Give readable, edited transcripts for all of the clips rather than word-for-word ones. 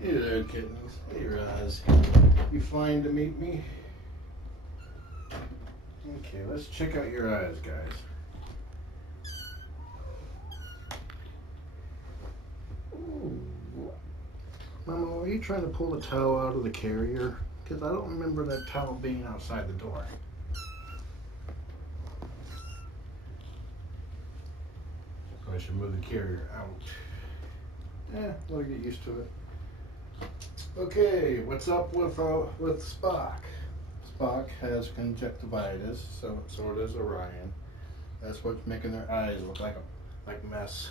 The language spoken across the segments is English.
Hey there, kittens. Hey, Roz. You flying to meet me? Okay, let's check out your eyes, guys. Ooh. Mama, are you trying to pull the towel out of the carrier? Because I don't remember that towel being outside the door. So I should move the carrier out. We'll get used to it. Okay, what's up with Spock? Spock has conjunctivitis, so does Orion. That's what's making their eyes look like a mess.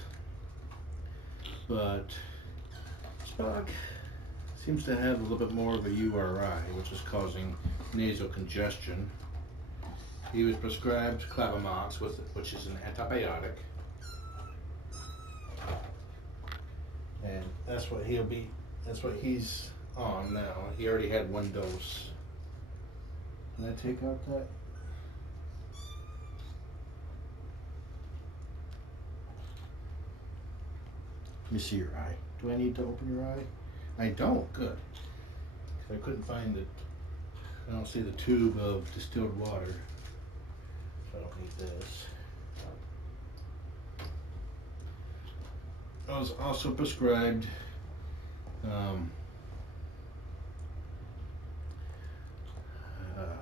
But Spock seems to have a little bit more of a URI, which is causing nasal congestion. He was prescribed Clavamox, which is an antibiotic, and that's what he's on now. He already had one dose. Can I take out that? Let me see your eye. Do I need to open your eye? I don't. Good. I couldn't find it. I don't see the tube of distilled water. So I don't need this. I was also prescribed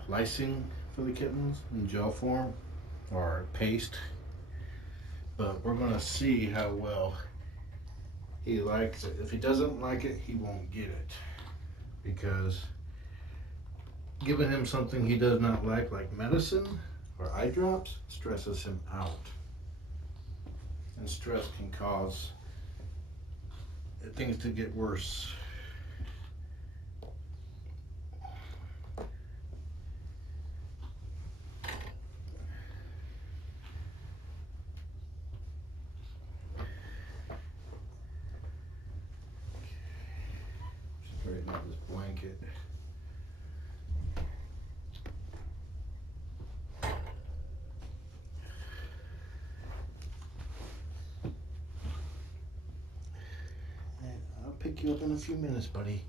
lysine for the kittens in gel form or paste. But we're going to see how well he likes it. If he doesn't like it, he won't get it. Because giving him something he does not like medicine or eye drops, stresses him out. And stress can cause things to get worse. Straighten out this blanket. I'll pick you up in a few minutes, buddy.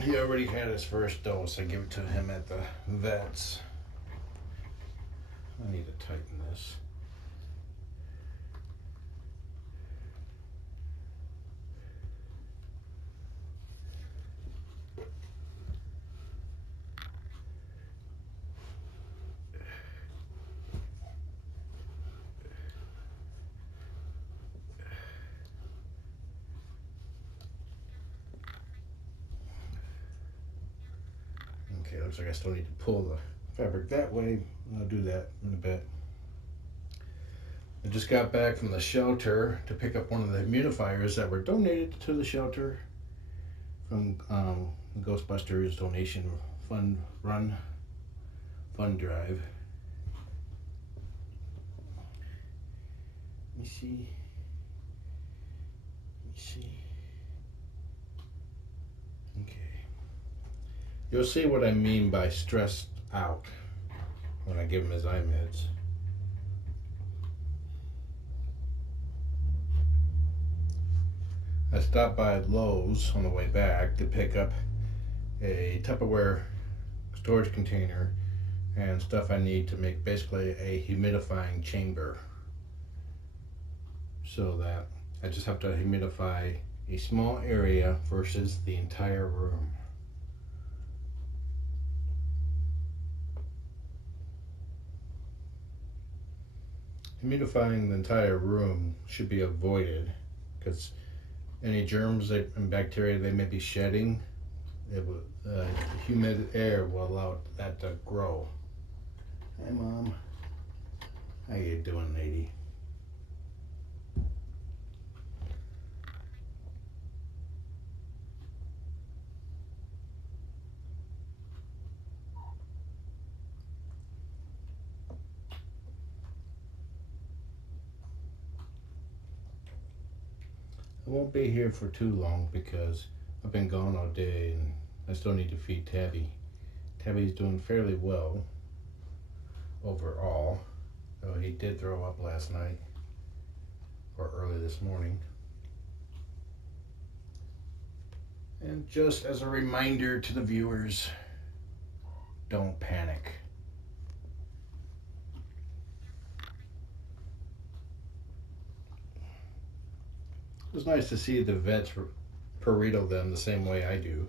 He already had his first dose. I give it to him at the vet's. I need to tighten this. Okay, looks like I still need to pull the fabric that way. I'll do that in a bit. I just got back from the shelter to pick up one of the humidifiers that were donated to the shelter from Ghostbusters donation fund drive. Let me see. Okay. You'll see what I mean by stressed out when I give him his eye meds. I stopped by Lowe's on the way back to pick up a Tupperware storage container and stuff I need to make basically a humidifying chamber, so that I just have to humidify a small area versus the entire room. Humidifying the entire room should be avoided because any germs and bacteria they may be shedding, humid air will allow that to grow. Hey, Mom. How you doing, lady? I won't be here for too long because I've been gone all day and I still need to feed Tabby. Tabby's doing fairly well overall, though he did throw up last night or early this morning. And just as a reminder to the viewers, don't panic. It was nice to see the vets burrito them the same way I do.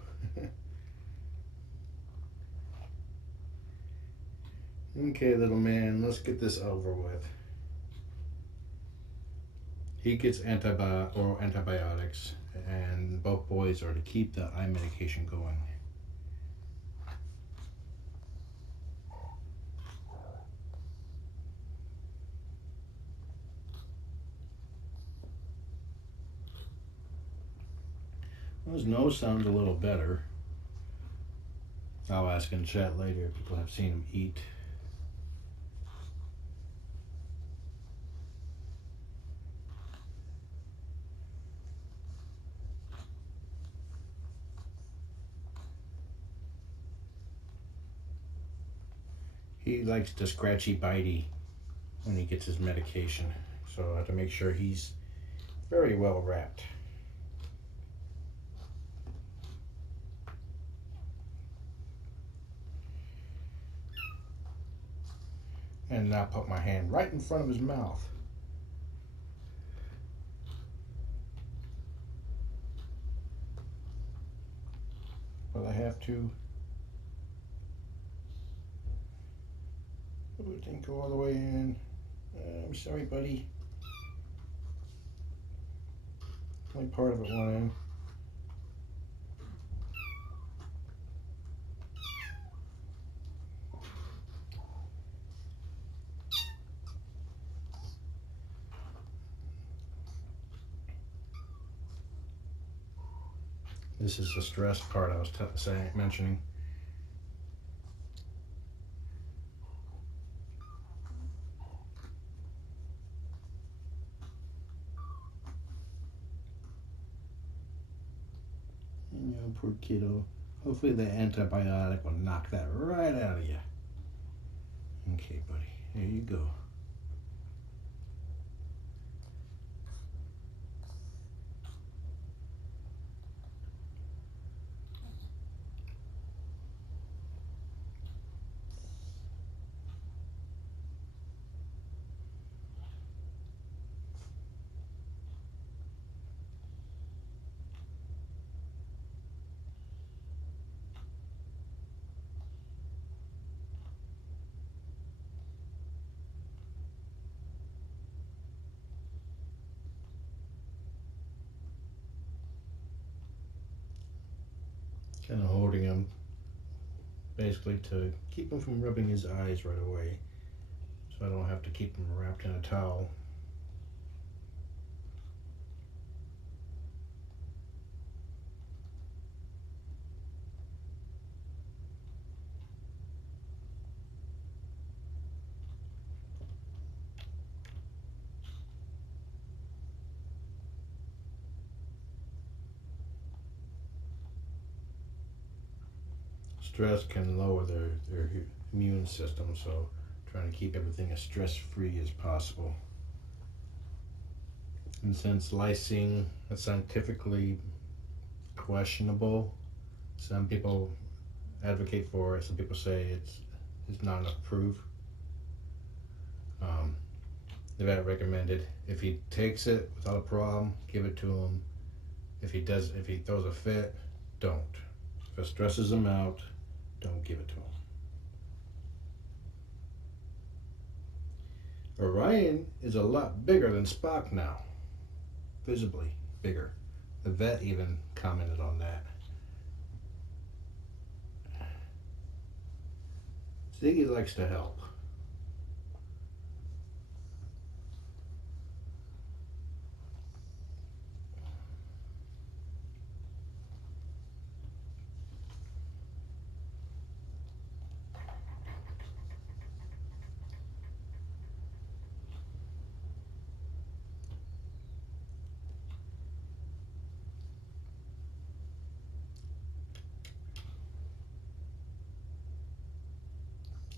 Okay, little man, let's get this over with. He gets oral antibiotics, and both boys are to keep the eye medication going. Well, his nose sounds a little better. I'll ask in chat later if people have seen him eat. He likes to scratchy bitey when he gets his medication, so I have to make sure he's very well wrapped. And now put my hand right in front of his mouth. But I have to. Oh, it didn't go all the way in. I'm sorry, buddy. Only part of it went in. This is the stress part I was mentioning. You know, poor kiddo. Hopefully the antibiotic will knock that right out of you. Okay, buddy. There you go. Kind of holding him basically to keep him from rubbing his eyes right away, so I don't have to keep him wrapped in a towel. Stress can lower their immune system, so trying to keep everything as stress-free as possible. And since lysine is scientifically questionable, some people advocate for it, some people say it's not enough proof. The vet recommended if he takes it without a problem, give it to him. If he throws a fit, don't. If it stresses him out, don't give it to him. Orion is a lot bigger than Spock now. Visibly bigger. The vet even commented on that. Ziggy likes to help.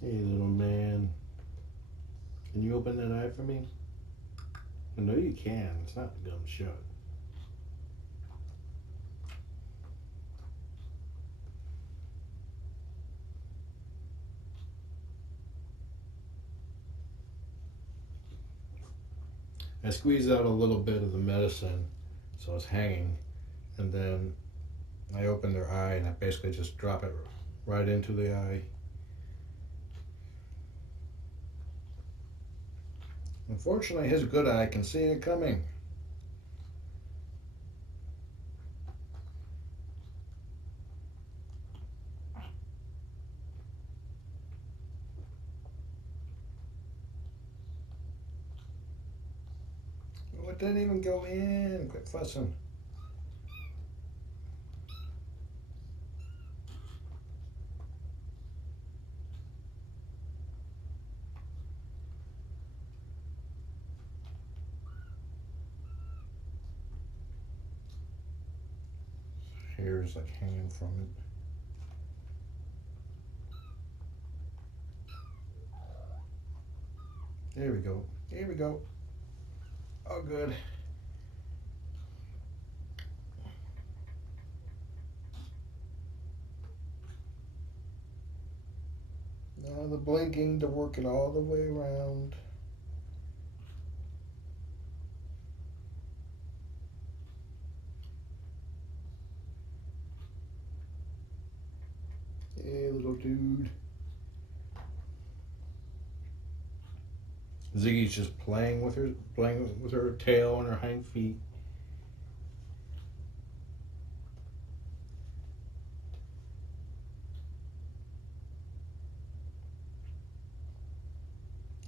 Hey, little man. Can you open that eye for me? I know you can. It's not gummed shut. I squeeze out a little bit of the medicine so it's hanging, and then I open their eye and I basically just drop it right into the eye. Unfortunately, his good eye can see it coming. Oh, it didn't even go in. Quit fussing. Hair's like hanging from it. There we go. There we go. Oh, good. Now the blinking to work it all the way around. Hey, little dude. Ziggy's just playing with her tail and her hind feet.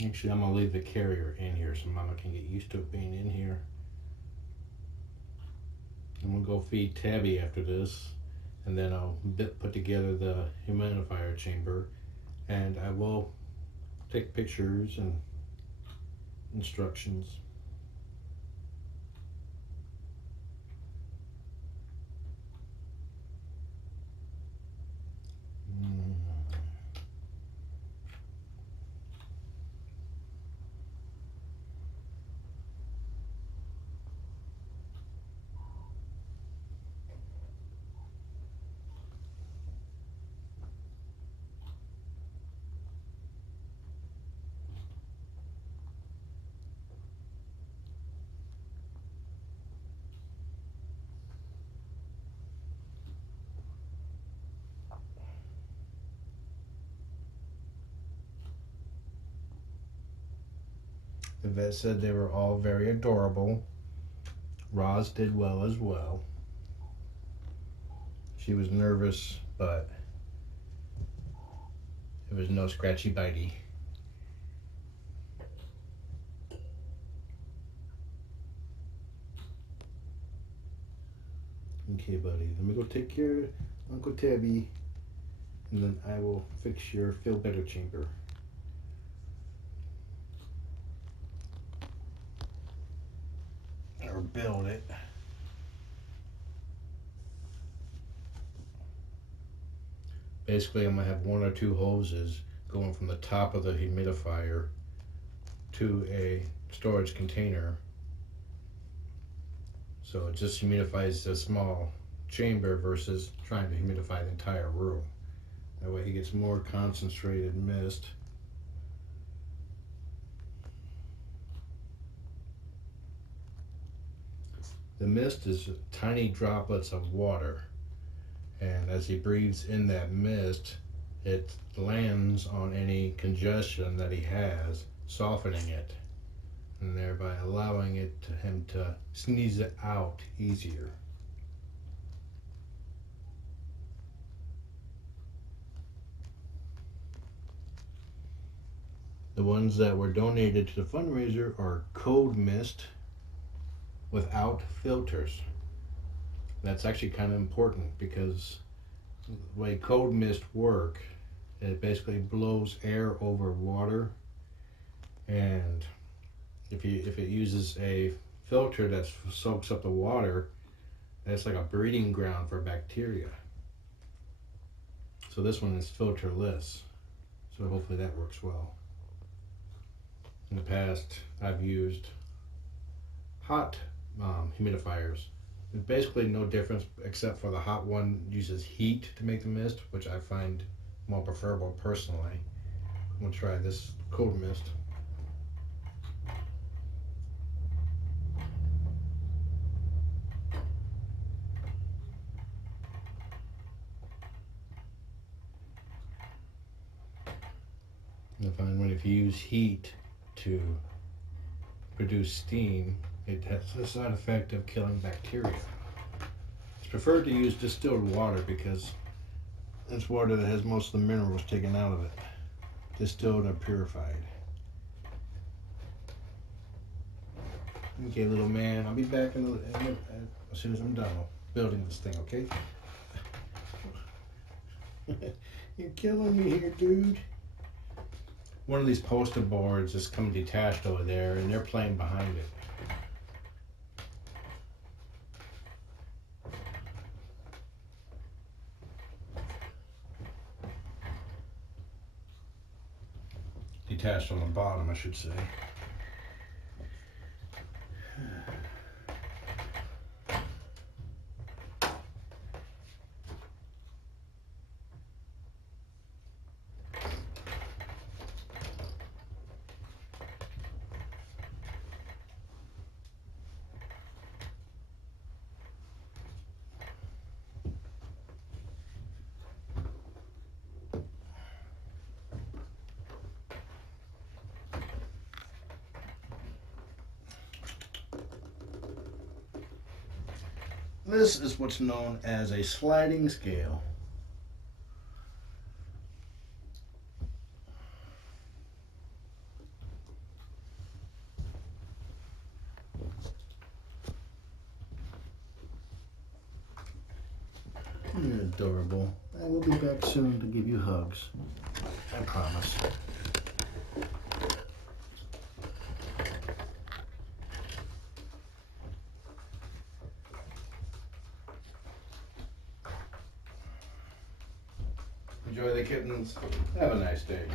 Actually, I'm gonna leave the carrier in here so Mama can get used to it being in here. I'm gonna go feed Tabby after this, and then I'll put together the humidifier chamber, and I will take pictures and instructions. The vet said they were all very adorable. Roz did well as well. She was nervous, but there was no scratchy bitey. Okay, buddy, let me go take care of Uncle Tabby, and then I will fix your feel better chamber. Or build it. Basically, I'm gonna have one or two hoses going from the top of the humidifier to a storage container. So it just humidifies the small chamber versus trying to humidify the entire room. That way he gets more concentrated mist. The mist is tiny droplets of water, and as he breathes in that mist, it lands on any congestion that he has, softening it, and thereby allowing him to sneeze it out easier. The ones that were donated to the fundraiser are cold mist without filters. That's actually kind of important because the way cold mist work, it basically blows air over water, and if it uses a filter that soaks up the water, that's like a breeding ground for bacteria. So this one is filterless. So hopefully that works well. In the past, I've used hot humidifiers. There's basically no difference except for the hot one uses heat to make the mist, which I find more preferable personally. I'm going to try this cold mist. And I find when if you use heat to produce steam, it has the side effect of killing bacteria. It's preferred to use distilled water because it's water that has most of the minerals taken out of it, distilled or purified. Okay, little man, I'll be back as soon as I'm done building this thing, okay? You're killing me here, dude. One of these poster boards is coming detached over there, and they're playing behind it. Detached on the bottom, I should say. This is what's known as a sliding scale. You're adorable. I will be back soon to give you hugs. I promise. Enjoy the kittens. Have a nice day.